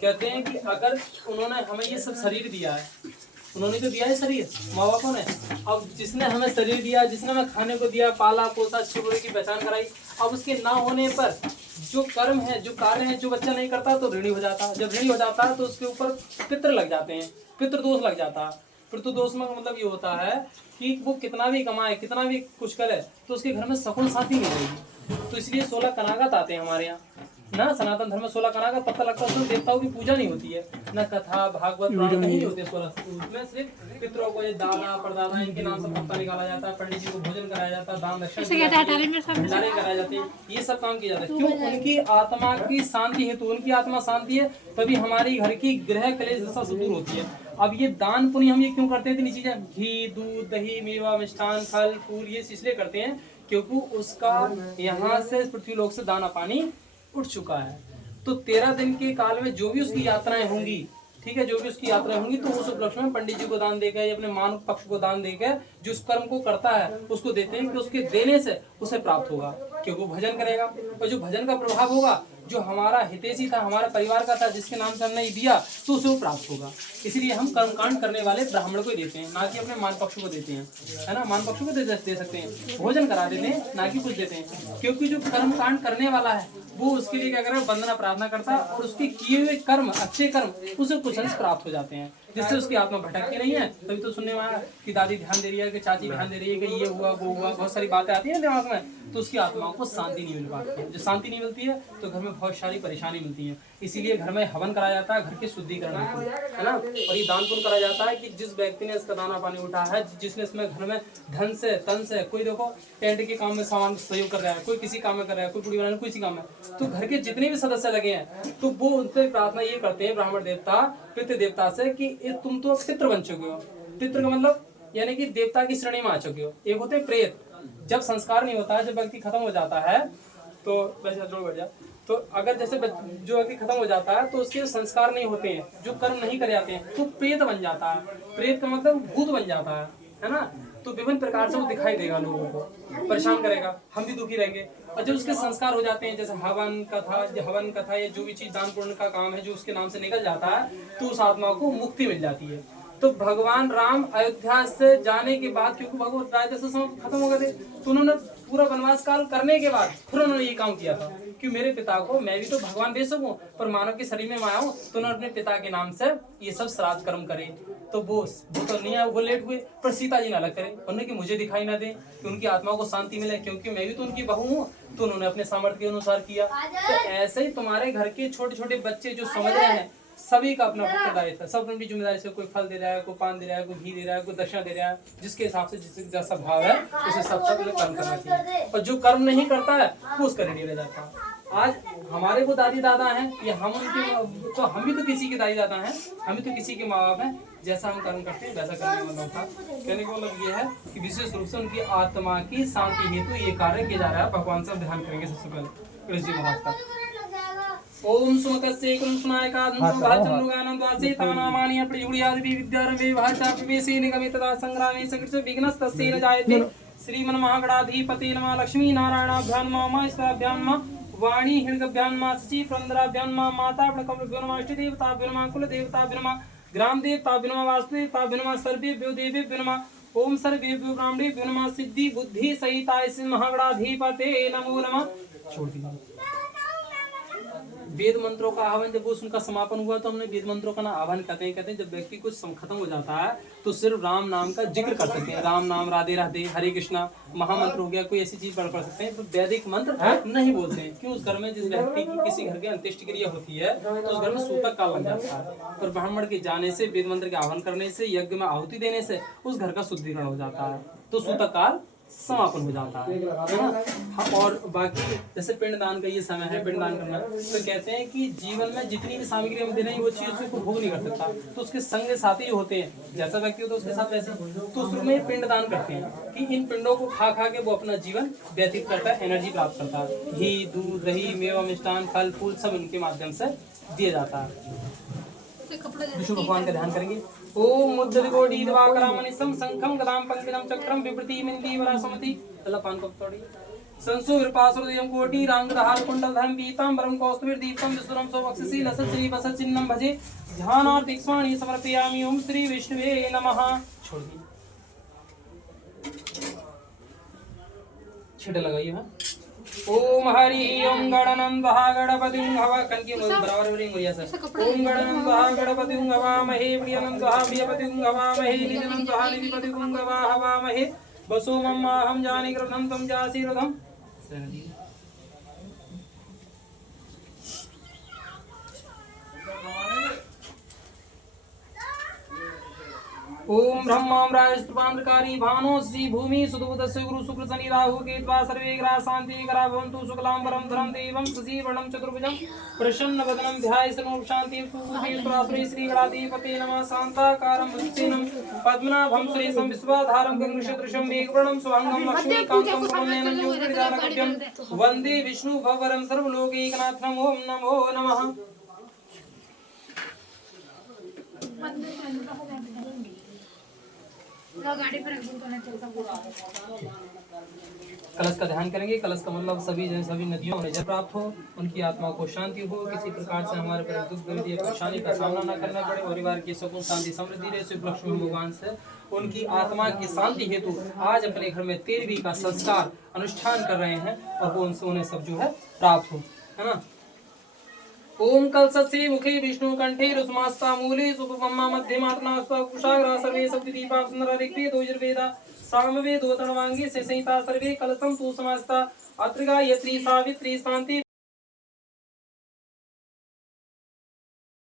कहते हैं कि अगर उन्होंने हमें ये सब शरीर दिया है, उन्होंने तो दिया है शरीर, माँ बापों ने। अब जिसने हमें शरीर दिया, जिसने हमें खाने को दिया, पाला पोसा, अच्छे बुरे की पहचान कराई, अब उसके ना होने पर जो कर्म है, जो कार्य है, जो बच्चा नहीं करता तो ऋणी हो जाता। जब ऋणी हो जाता है तो उसके ऊपर पितृ लग जाते हैं, पितृ दोष लग जाता है। पितृ दोष में मतलब ये होता है कि वो कितना भी कमाए, कितना भी कुछ करे, तो उसके घर में सकुन शांति नहीं रहेगी। तो इसलिए 16 कनागत आते हैं हमारे यहाँ ना। सनातन धर्म में 16 कनागत पता लगता है, उसमें देवताओं की पूजा नहीं होती है, न कथा भागवत पुराण कहीं नहीं होते 16। उसमें सिर्फ पितरों को, ये दादा परदादा इनके नाम से पत्ता निकाला जाता है, पंडित जी को भोजन कराया जाता है, दान दक्षिणा भंडारे कराए जाते हैं, ये सब काम किया जाता है। क्यों? उनकी आत्मा की शांति हेतु। उनकी आत्मा शांति है तभी हमारी घर की गृह क्लेश दशा से दूर होती है। अब ये दान पुण्य हम ये क्यों करते हैं? इतनी चीजें, घी, दूध, दही, मेवा, मिष्ठान, फल फूल, ये इसलिए करते हैं क्योंकि उसका यहाँ से पृथ्वी लोक से दाना पानी उठ चुका है। तो 13 दिन के काल में जो भी उसकी यात्राएं होंगी, ठीक है, जो भी उसकी यात्राएं होंगी, तो उस उपलक्ष्य में पंडित जी को दान देकर या अपने मानव पक्ष को दान देकर जो उस कर्म को करता है उसको देते हैं कि उसके देने से उसे प्राप्त होगा, क्योंकि वो भजन करेगा। और जो भजन का प्रभाव होगा, जो हमारा हितैषी था, हमारा परिवार का था, जिसके नाम से हमने दिया, तो उसे वो प्राप्त होगा। इसीलिए हम कर्मकांड करने वाले ब्राह्मण को देते हैं, ना कि अपने मान पक्ष को देते हैं, है ना। मान पक्ष को दे सकते हैं, भोजन करा देते हैं, ना कि कुछ देते हैं। क्योंकि जो कर्मकांड करने वाला है वो उसके लिए क्या करे? वंदना प्रार्थना करता है, और उसके किए हुए कर्म, अच्छे कर्म, उसे कुछ अंश प्राप्त हो जाते हैं, जिससे उसकी आत्मा भटकती नहीं है। तभी तो सुनने में आया कि दादी ध्यान दे रही है, कि चाची ध्यान दे रही है, कि ये हुआ वो हुआ, बहुत सारी बातें आती है दिमाग में, तो उसकी आत्मा को शांति नहीं मिल पाती है। जो शांति नहीं मिलती है तो घर में बहुत सारी परेशानी मिलती है। इसीलिए घर में हवन कराया जाता है, घर के शुद्धिकरण है ना। और ये दान पुण्य कराया जाता है कि जिस व्यक्ति ने इसका दाना पानी उठा है, जिसने इसमें घर में धन से तन से, कोई देखो टेंट के काम में सामान सहयोग कर रहा है, कोई किसी काम में कर रहा है, कोई पूड़ी बनाने किसी काम में, तो घर के जितने भी सदस्य लगे हैं, तो वो उनसे प्रार्थना ये करते हैं ब्राह्मण देवता, पितृ देवता से, कि तुम तो पितृ बन चुके हो। पितृ का मतलब यानी कि देवता की श्रेणी में आ चुके हो। एक होते हैं प्रेत। जब संस्कार नहीं होता है, जब व्यक्ति खत्म हो जाता है, तो वैसे जोड़ बढ़ जाए, तो अगर जैसे जो व्यक्ति खत्म हो जाता है तो उसके संस्कार नहीं होते हैं, जो कर्म नहीं करे जाते हैं, तो प्रेत बन जाता है। प्रेत का मतलब भूत बन जाता है ना। तो विभिन्न प्रकार से वो दिखाई देगा, लोगों को परेशान करेगा, हम भी दुखी रहेंगे। और जब उसके संस्कार हो जाते हैं, जैसे हवन कथा या जो भी चीज दान पुण्य का काम है जो उसके नाम से निकल जाता है, तो उस आत्मा को मुक्ति मिल जाती है। तो भगवान राम अयोध्या से जाने के बाद, क्योंकि भगवान राजा से खत्म हो गए थे, तो उन्होंने पूरा वनवास काल करने के बाद फिर उन्होंने ये काम किया था कि मेरे पिता को, मैं भी तो भगवान दे सकूं, पर मानव के शरीर में मैं आया हूं, तो उन्होंने अपने पिता के नाम से ये सब श्राद्ध कर्म करे। तो वो तो नहीं आया, वो लेट हुए, पर सीता जी ना अलग करे, उन्होंने कि मुझे दिखाई ना दे, कि उनकी आत्मा को शांति मिले, क्योंकि मैं भी तो उनकी बहू हूँ। तो उन्होंने अपने सामर्थ्य के अनुसार किया। तो ऐसे ही तुम्हारे घर के छोटे छोटे बच्चे जो समझ रहे हैं, सभी का अपना उत्तरदायित्व है, सब अपनी जिम्मेदारी से, कोई फल दे रहा है, कोई पान दे रहा है, कोई घी दे रहा है, कोई दक्षिणा दे रहा है, जिसके हिसाब से जिससे जैसा भाव है उसे सब कर्म करना चाहिए। और जो कर्म नहीं करता है वो उसका ऋणी रह जाता है। आज हमारे वो दादी दादा हैं, या हम उनके, तो हम भी तो किसी के दादी दादा हैं, हम भी तो किसी के माँ बाप हैं। जैसा हम कर्म करते हैं वैसा करने का मतलब था। कहने का मतलब ये है कि विशेष रूप से उनकी आत्मा की शांति हेतु ये कार्य किया जा रहा है। भगवान से ध्यान करेंगे सबसे पहले गणेश जी महाराज का। ओम सुमकस्य कृष्णायकादं भाचन्द्रुगानं द्वासे तानामानि अपरिजुड़ियादि विद्यारंभे भाषापिवेशे निगमितदा संग्रामे संकृत विघ्नस्तस्य न जायते। श्रीमन्महागणाधिपते नमः। लक्ष्मी नारायणाभ्यां नमः। ईश्वराभ्यां नमः। वाणी हिरण्यभ्यां नमः। शचि प्रंदराभ्यां नमः। माता प्रणकमभ्यो नमः। इष्टदेवताभ्यो नमः। कुलदेवताभ्यो नमः। ग्राम देवताभ्यो नमः। वास्तुदेवताभ्यो नमः। सर्वेभ्यो देवेभ्यो नमः। ओम सर्वेभ्यो ब्राह्मणेभ्यो नमः। सिद्धि बुद्धि सहिताय श्री महागणाधिपते नमो नमः। छोड़ दी वेद मंत्रों का आह्वान, जब उनका समापन हुआ तो हमने वेद मंत्रों का आह्वान कहते हैं जब व्यक्ति कुछ खत्म हो जाता है तो सिर्फ राम नाम का जिक्र कर सकते हैं। राम नाम, राधे राधे, हरे कृष्णा, महामंत्र हो गया, कोई ऐसी चीज पढ़ सकते हैं। तो वैदिक मंत्र नहीं बोलते हैं। क्यों? उस घर में जिस व्यक्ति की किसी घर की अंत्येष्टि क्रिया होती है तो उस घर में सूतक काल लग जाता है, और ब्राह्मण के जाने से, वेद मंत्र के आह्वान करने से, यज्ञ में आहुति देने से उस घर का शुद्धिकरण हो जाता है, तो सूतक काल समापन हो जाता है ना। हाँ, और बाकी जैसे पिंडदान का ये समय है, पिंडदान करना, तो कहते हैं कि जीवन में जितनी भी सामग्री हम दे रहे हैं वो चीज उसको भोग नहीं कर सकता, तो उसके संग साथी होते हैं, जैसा व्यक्ति होता है उसके साथ वैसे, तो उस रूप में पिंडदान करते हैं कि इन पिंडों को खा खा के वो अपना जीवन व्यतीत करता है, एनर्जी प्राप्त करता है। घी, दूध, दही, मेवा, मिष्ठान, फल फूल सब इनके माध्यम से दिया जाता है। विष्णु भगवान का ध्यान करेंगे। ओम मुद्दकोटी दिवाकरामणिसं शंखं गदां पंकिलं चक्रं विप्रतिमिन्दीवरासमति तलपान कप्तोड़ी संसु विपासुरदयं कोटि रांगदहार कुंडलधरं पीतांबरं कौस्तुभीर्दीप्तं विसुरं स्ववक्षसि लसत् श्री वसच्चिन्नं भजे ध्यानार्थ इक्ष्वाणि समर्पयामि। ओम श्री विष्णुवे नमः। छोड़ दी छिटे लगाइए। हाँ ओम हरि ओम गणनंदः गणपतिं हवा कनकी बराबर रिंग हो सर। ओम गणनंदः गणपतिं हवामहे प्रियनंदः प्रियपतिं हवामहे निजनंदः निधिपतिं हवामहे वसो मम्माहं जानि कृतं तं जासि रथम्। ओम ब्रह्माम्रायस्तुपांधकारी भानो श्री भूमि सुदुदस्य गुरु शुक्र शनि राहु केत्वा सर्वे ग्रहा शांति करा भवन्तु शुक्लांबरं धरं देवं शशिवर्णं चतुर्भुजं प्रसन्न वदनं ध्याये सर्वं शान्तिं सुखदेश्वराश्रय श्री गणाधिपते नमः। शान्ताकारं भुजसेनं पद्मनाभं सुरेशं विश्वाधारं गंगशदृशं मेघवर्णं शुभांगं लक्ष्मीकान्तं कमलनयनं ज्योतिर्दानकव्यं वन्दे विष्णु भवरं सर्वलोकैकनाथं। ओम नमो नमः। कलश का ध्यान करेंगे। कलश का मतलब सभी नदियों में जल प्राप्त हो, उनकी आत्मा को शांति हो, किसी प्रकार से हमारे पर दुख दर्द या परेशानी का सामना न करना पड़े, परिवार की सुख शांति समृद्धि रहे। शिव लक्ष्मण भगवान से उनकी आत्मा की शांति हेतु आज अपने घर में 13वीं का संस्कार अनुष्ठान कर रहे हैं और वो उनसे उन्हें सब जो है प्राप्त हो, है ना। ओम कलशस्य मुखे विष्णु कंठे रुस्मास्ता मूले सुपमम्मा मध्यमात्मा कुशाग्रा सर्वे सप्तदीपा सुंदर ऋग्वेद यजुर्वेदा सामवेद सर्वांगी से संहिता सर्वे कलशं तु समास्ता अत्र गायत्री सावित्री शांति